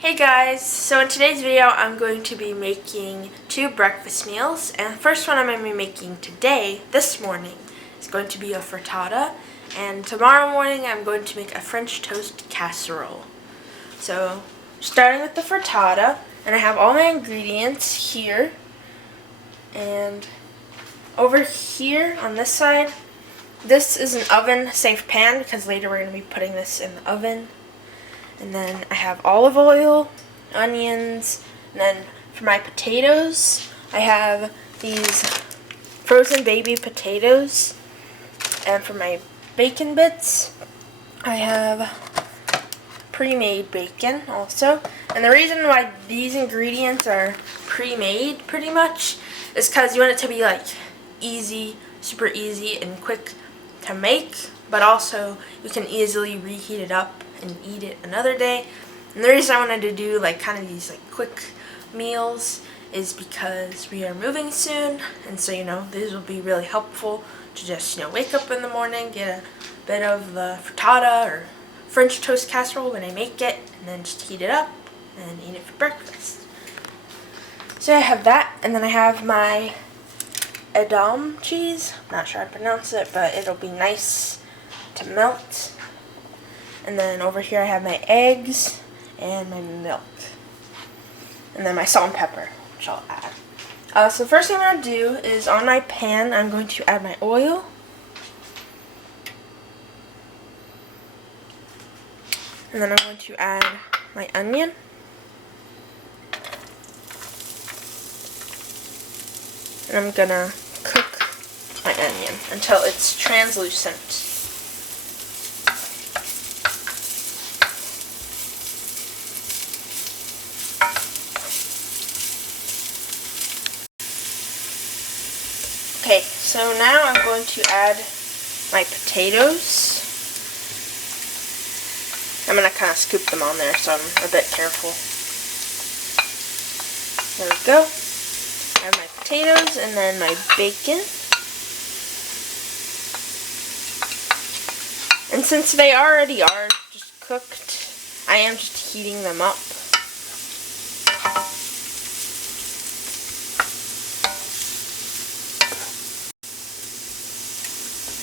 Hey guys, so in today's video I'm going to be making two breakfast meals, and the first one I'm going to be making this morning, is going to be a frittata, and tomorrow morning I'm going to make a French toast casserole. So, starting with the frittata, and I have all my ingredients here, and over here on this side, this is an oven safe pan because later we're going to be putting this in the oven. And then I have olive oil, onions, and then for my potatoes, I have these frozen baby potatoes. And for my bacon bits, I have pre-made bacon also. And the reason why these ingredients are pre-made pretty much is because you want it to be like easy, super easy and quick to make, but also you can easily reheat it up and eat it another day. And the reason I wanted to do like kind of these like quick meals is because we are moving soon, and so these will be really helpful to just wake up in the morning, get a bit of the frittata or French toast casserole when I make it, and then just heat it up and eat it for breakfast. So I have that, and then I have my Edam cheese. Not sure how to pronounce it, but it'll be nice to melt. And then over here I have my eggs and my milk. And then my salt and pepper, which I'll add. So the first thing I'm going to do is on my pan I'm going to add my oil. And then I'm going to add my onion. And I'm going to cook my onion until it's translucent. Okay, so now I'm going to add my potatoes. I'm going to kind of scoop them on there, so I'm a bit careful. There we go. I have my potatoes and then my bacon. And since they already are just cooked, I am just heating them up.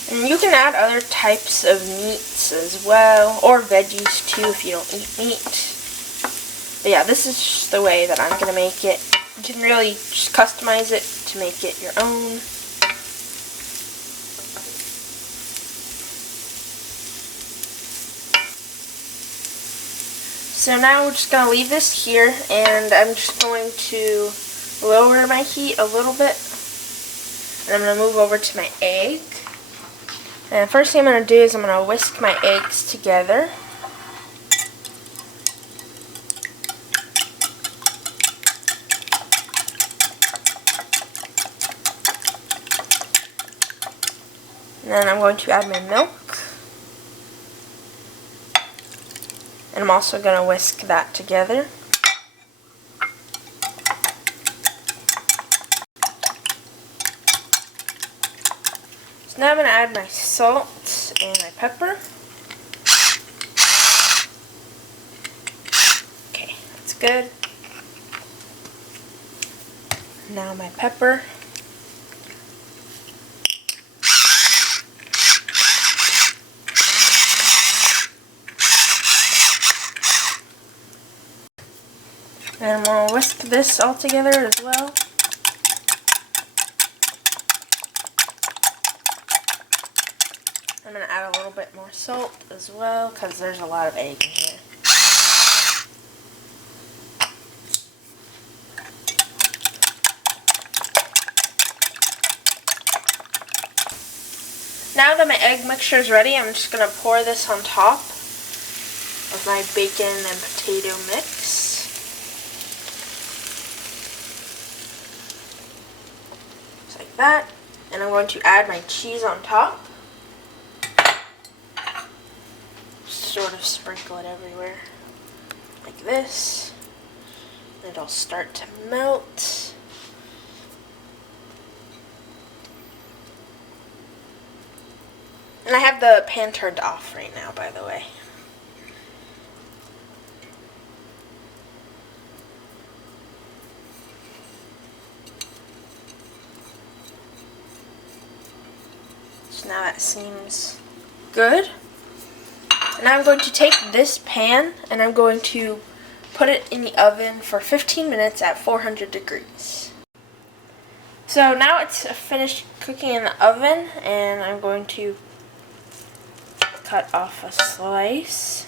And you can add other types of meats as well, or veggies too if you don't eat meat. But yeah, this is just the way that I'm going to make it. You can really just customize it to make it your own. So now we're just going to leave this here, and I'm just going to lower my heat a little bit. And I'm going to move over to my egg. And the first thing I'm going to do is I'm going to whisk my eggs together. And then I'm going to add my milk. And I'm also going to whisk that together. So now I'm going to add my salt and my pepper. Okay, that's good. Now my pepper. And we'll whisk this all together as well. I'm going to add a little bit more salt as well because there's a lot of egg in here. Now that my egg mixture is ready, I'm just going to pour this on top of my bacon and potato mix. Just like that. And I'm going to add my cheese on top. Sort of sprinkle it everywhere. Like this. And it'll start to melt. And I have the pan turned off right now, by the way. So now that seems good. And I'm going to take this pan and I'm going to put it in the oven for 15 minutes at 400 degrees. So now it's finished cooking in the oven, and I'm going to cut off a slice.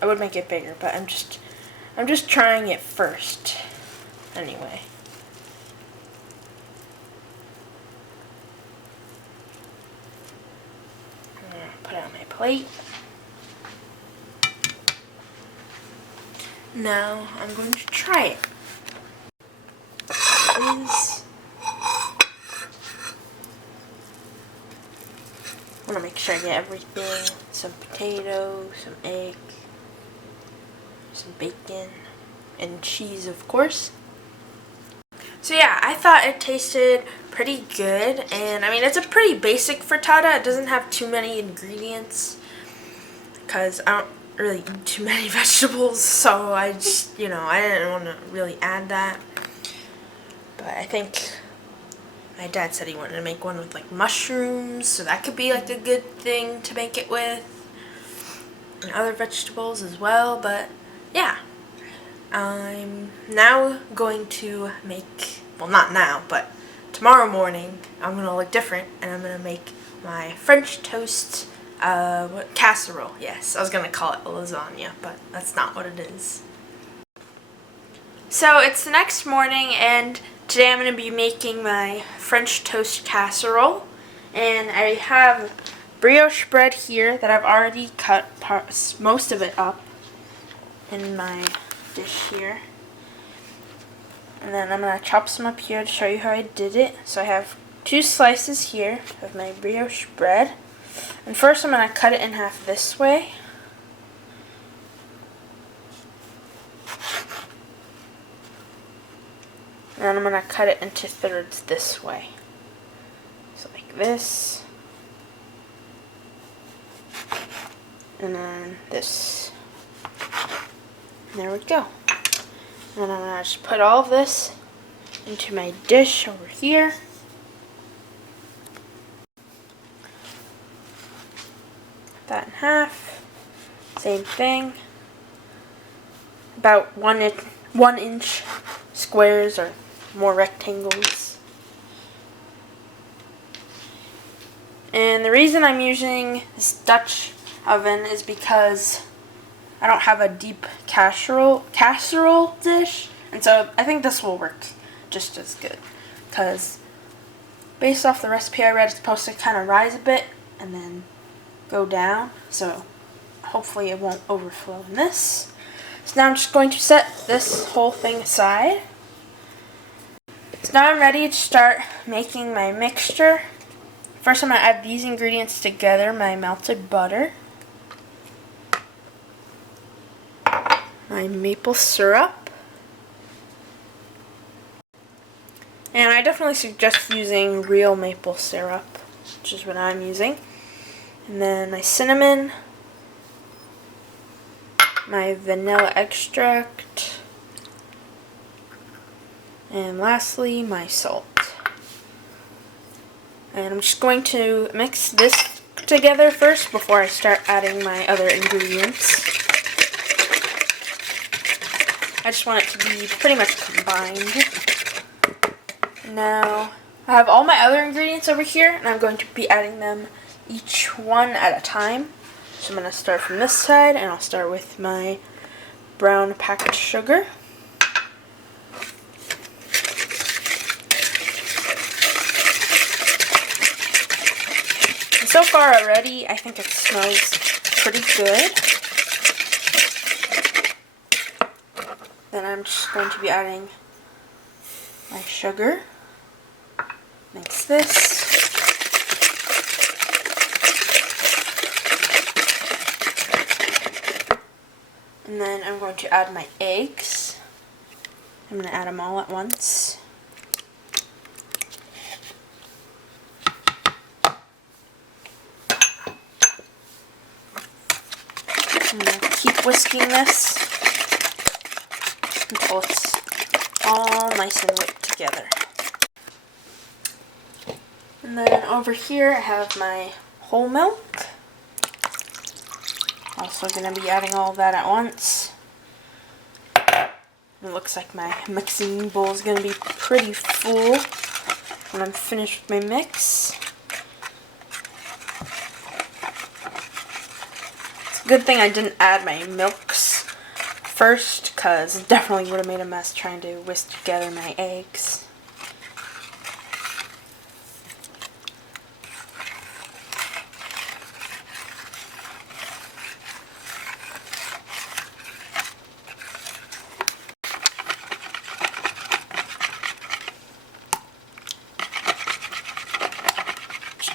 I would make it bigger, but I'm just trying it first. Anyway. I'm gonna put it on my plate. Now I'm going to try it. I want to make sure I get everything. Some potatoes, some egg, some bacon, and cheese, of course. So yeah, I thought it tasted pretty good, and I mean, it's a pretty basic frittata. It doesn't have too many ingredients because I don't really eat too many vegetables, so I just, I didn't want to really add that. But I think my dad said he wanted to make one with like mushrooms, so that could be like a good thing to make it with, and other vegetables as well. But yeah, I'm now going to make, well, not now, but tomorrow morning I'm going to look different, and I'm going to make my French toast casserole. Yes, I was going to call it a lasagna, but that's not what it is. So it's the next morning, and today I'm going to be making my French toast casserole, and I have brioche bread here that I've already cut most of it up in my dish here. And then I'm going to chop some up here to show you how I did it. So I have 2 slices here of my brioche bread, and first I'm going to cut it in half this way. And then I'm going to cut it into thirds this way. So like this. And then this. And there we go. And then I'm going to just put all of this into my dish over here. Cut that in half. Same thing. About 1 inch squares or more rectangles. And the reason I'm using this Dutch oven is because I don't have a deep casserole dish, and so I think this will work just as good, because based off the recipe I read, it's supposed to kind of rise a bit and then go down, so hopefully it won't overflow in this. So now I'm just going to set this whole thing aside. So now I'm ready to start making my mixture. First I'm going to add these ingredients together, my melted butter, my maple syrup, and I definitely suggest using real maple syrup, which is what I'm using, and then my cinnamon, my vanilla extract, and lastly my salt. And I'm just going to mix this together first before I start adding my other ingredients. I just want it to be pretty much combined. Now I have all my other ingredients over here, and I'm going to be adding them each one at a time. So I'm going to start from this side, and I'll start with my brown packaged sugar. And so far already, I think it smells pretty good. Then I'm just going to be adding my sugar. Mix this. And then I'm going to add my eggs. I'm going to add them all at once. I'm going to keep whisking this until it's all nice and whipped together. And then over here I have my whole milk. Also going to be adding all of that at once. It looks like my mixing bowl is going to be pretty full when I'm finished with my mix. It's a good thing I didn't add my milks first, because it definitely would have made a mess trying to whisk together my eggs.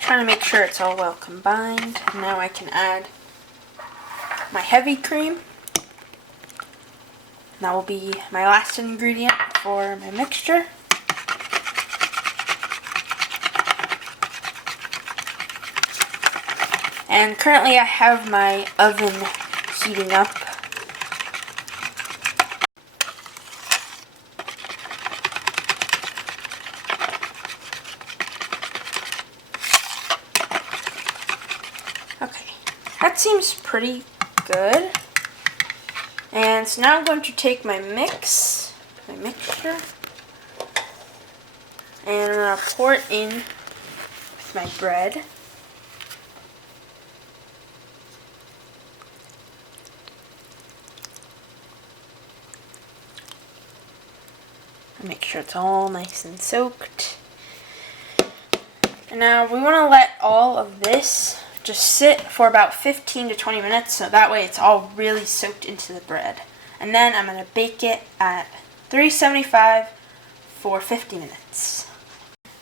Trying to make sure it's all well combined. Now I can add my heavy cream. That will be my last ingredient for my mixture. And currently I have my oven heating up. Okay, that seems pretty good. And so now I'm going to take my mixture, and I'm going to pour it in with my bread. And make sure it's all nice and soaked. And now we want to let all of this just sit for about 15 to 20 minutes, so that way it's all really soaked into the bread. And then I'm going to bake it at 375 for 50 minutes.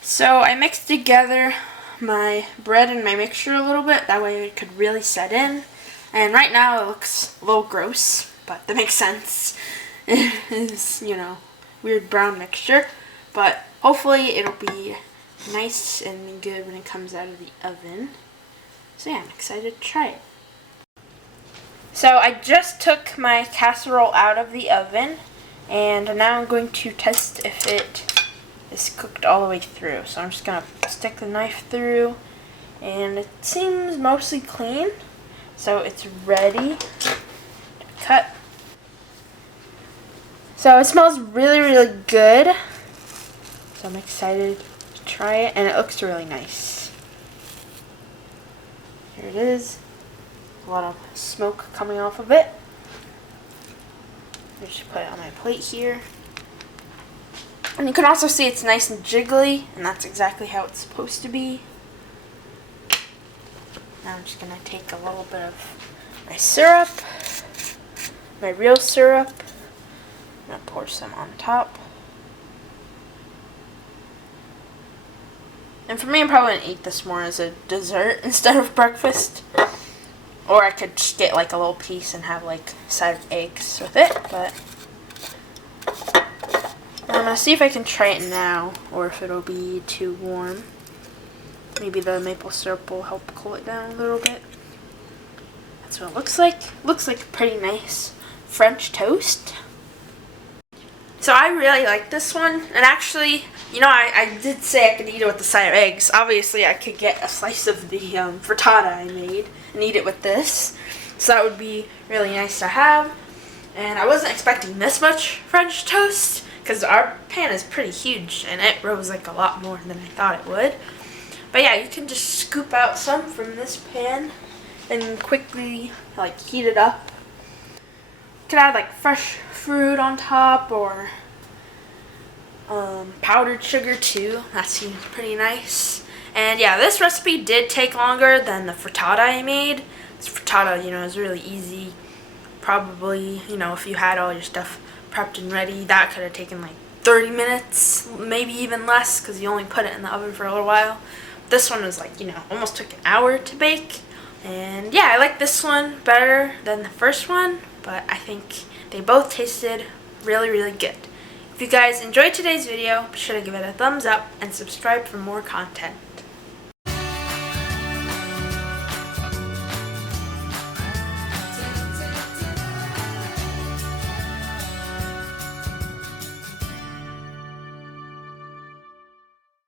So I mixed together my bread and my mixture a little bit, that way it could really set in. And right now it looks a little gross, but that makes sense. It is, you know, weird brown mixture, but hopefully it'll be nice and good when it comes out of the oven. So yeah, I'm excited to try it. So I just took my casserole out of the oven, and now I'm going to test if it is cooked all the way through. So I'm just going to stick the knife through, and it seems mostly clean, so it's ready to cut. So it smells really, really good, so I'm excited to try it, and it looks really nice. Here it is. A lot of smoke coming off of it. I just put it on my plate here. And you can also see it's nice and jiggly, and that's exactly how it's supposed to be. Now I'm just going to take a little bit of my syrup, my real syrup. I'm going to pour some on top. And for me, I'm probably going to eat this more as a dessert instead of breakfast. Or I could just get like a little piece and have like a side of eggs with it. But I'm going to see if I can try it now, or if it'll be too warm. Maybe the maple syrup will help cool it down a little bit. That's what it looks like. Looks like pretty nice French toast. So I really like this one, and actually, you know, I did say I could eat it with the side of eggs. Obviously, I could get a slice of the frittata I made and eat it with this, so that would be really nice to have. And I wasn't expecting this much French toast, because our pan is pretty huge, and it rose like a lot more than I thought it would. But yeah, you can just scoop out some from this pan and quickly like heat it up. You could add like fresh fruit on top, or powdered sugar too. That seems pretty nice. And yeah, this recipe did take longer than the frittata I made. This frittata, you know, is really easy. Probably, you know, if you had all your stuff prepped and ready, that could have taken like 30 minutes, maybe even less, because you only put it in the oven for a little while. This one was like, you know, almost took an hour to bake. And yeah, I like this one better than the first one, but I think they both tasted really, really good. If you guys enjoyed today's video, be sure to give it a thumbs up and subscribe for more content.